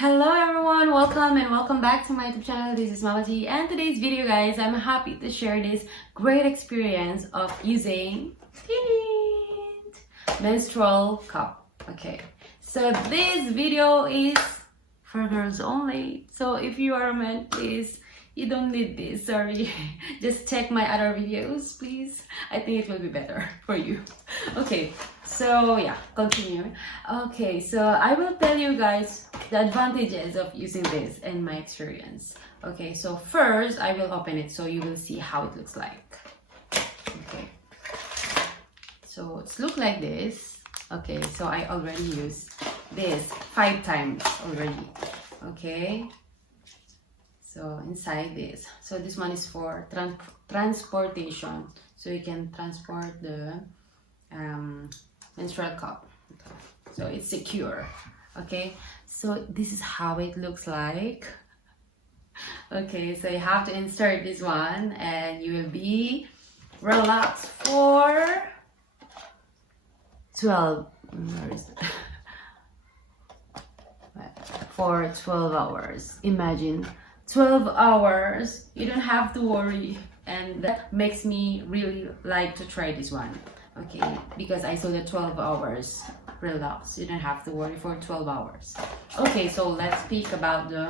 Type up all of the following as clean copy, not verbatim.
Hello everyone, welcome and welcome back to my YouTube channel. This is MamaG, and today's video, guys, I'm happy to share this great experience of using menstrual cup. Okay, so this video is for girls only, so if you are a man, please, you don't need this, sorry. Just check my other videos, please. I think it will be better for you. Okay, so yeah, continue. Okay, so I will tell you guys the advantages of using this and my experience. Okay, so first I will open it so you will see how it looks like. Okay, so it's look like this. Okay, so I already used this 5 times already. Okay, so inside this, so this one is for transportation, so you can transport the menstrual cup. Okay. So it's secure. Okay, so this is how it looks like. Okay, so you have to insert this one and you will be relaxed for 12 for 12 hours. Imagine 12 hours, you don't have to worry, and that makes me really like to try this one. Okay, because I saw the 12 hours relax, you don't have to worry for 12 hours. Okay, so let's speak about the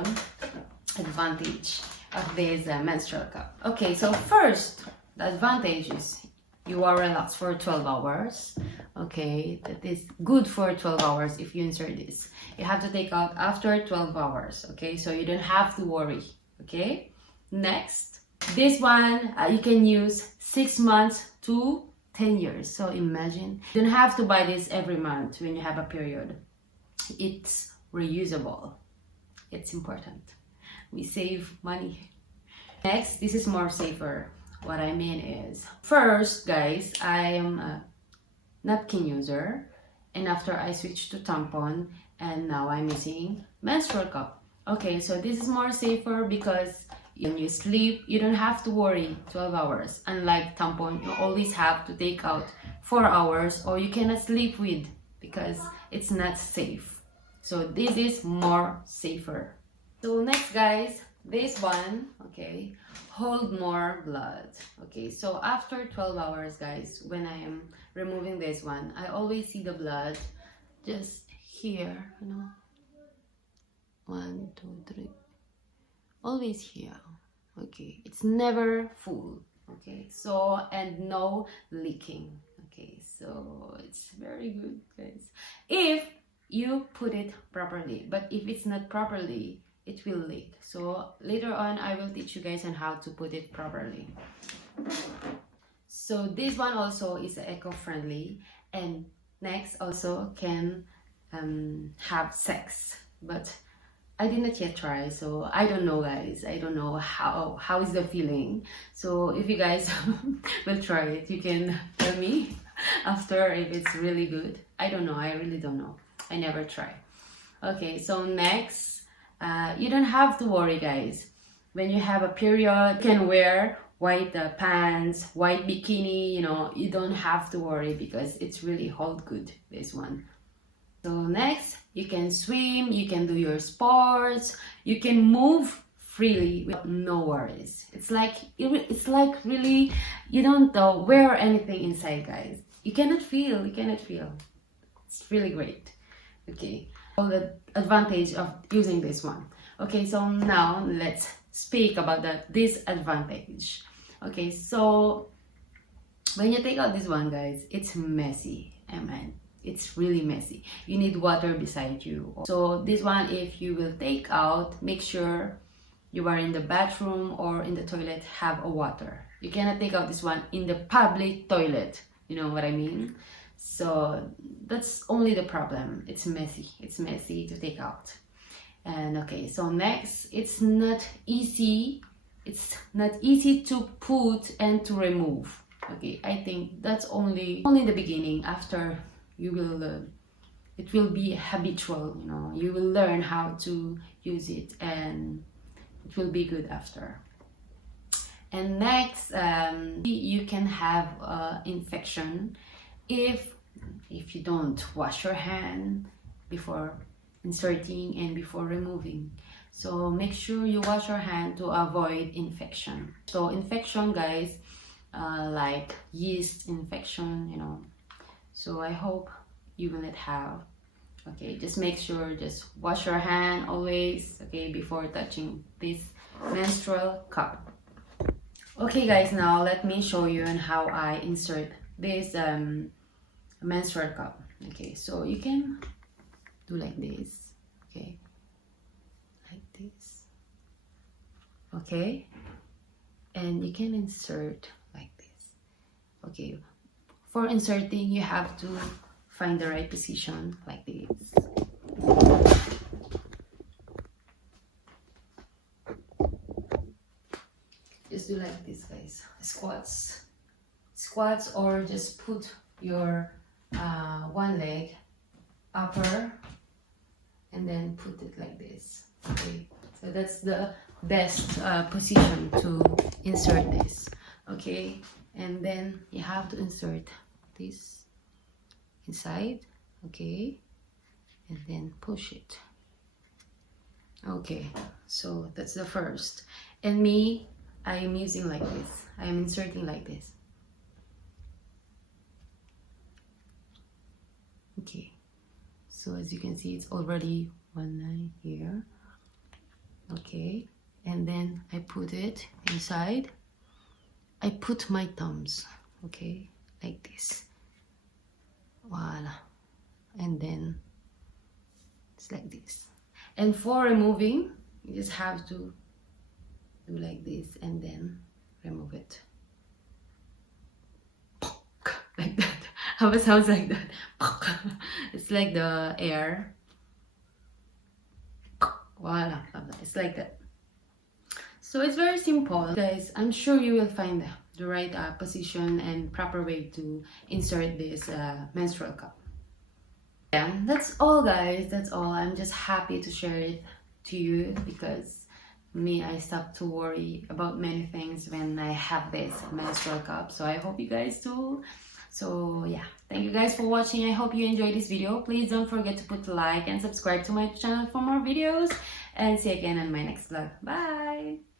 advantage of this menstrual cup. Okay, so first, the advantage is you are relaxed for 12 hours. Okay, that is good for 12 hours if you insert this. You have to take out after 12 hours. Okay, so you don't have to worry. Okay, next, this one you can use 6 months to 10 years. So imagine, you don't have to buy this every month when you have a period. It's reusable. It's important. We save money. Next, this is more safer. What I mean is, first, guys, I am a napkin user, and after I switched to tampon, and now I'm using menstrual cup. Okay, so this is more safer because when you sleep, you don't have to worry 12 hours. Unlike tampon, you always have to take out 4 hours, or you cannot sleep with because it's not safe. So this is more safer. So next, guys, this one, okay, hold more blood. Okay, so after 12 hours, guys, when I am removing this one, I always see the blood just here, you know, 1, 2, 3, always here. Okay, it's never full. Okay, so, and no leaking. Okay, so it's very good, guys, if you put it properly. But if it's not properly, it will leak. So later on I will teach you guys on how to put it properly. So this one also is eco-friendly, and next also can have sex, but I did not yet try, so I don't know, guys. I don't know how is the feeling. So if you guys will try it, you can tell me after if it's really good. I don't know, I really don't know, I never try. Okay, so next, you don't have to worry, guys. When you have a period, you can wear white pants, white bikini, you know, you don't have to worry because it's really hold good, this one. So next, you can swim, you can do your sports, you can move freely with no worries. It's like really, you don't wear anything inside, guys. You cannot feel. It's really great. Okay, all the advantage of using this one. Okay, so now let's speak about the disadvantage. Okay, so when you take out this one, guys, it's messy. Amen. It's really messy. You need water beside you. So this one, if you will take out, make sure you are in the bathroom or in the toilet, have a water. You cannot take out this one in the public toilet. You know what I mean? So that's only the problem. It's messy. It's messy to take out. And okay, so next, it's not easy. It's not easy to put and to remove. Okay, I think that's only the beginning. After you will it will be habitual, you know, you will learn how to use it and it will be good after. And next, you can have infection if you don't wash your hand before inserting and before removing. So make sure you wash your hand to avoid infection. So infection, guys, like yeast infection, you know. So I hope you will not have. Okay, just make sure, just wash your hand always, okay, before touching this menstrual cup. Okay guys, now let me show you on how I insert this menstrual cup. Okay, so you can do like this, okay, like this, okay, and you can insert like this. Okay, for inserting you have to find the right position like this. Just do like this, guys. Squats, or just put your one leg upper and then put it like this. Okay, so that's the best position to insert this. Okay, and then you have to insert this inside, okay, and then push it. Okay, so that's the first. And me, I am using like this. I am inserting like this. Okay, so as you can see, it's already one line here. Okay, and then I put it inside. I put my thumbs, okay, like this. Voila, and then it's like this. And for removing, you just have to do like this and then remove it. Like that. How it sounds like that. It's like the air. Voila, it's like that. So it's very simple, guys. I'm sure you will find the right position and proper way to insert this menstrual cup. Yeah, that's all, guys. That's all. I'm just happy to share it to you because me, I stopped to worry about many things when I have this menstrual cup. So I hope you guys too. So yeah, thank you guys for watching. I hope you enjoyed this video. Please don't forget to put a like and subscribe to my channel for more videos. And see you again on my next vlog. Bye!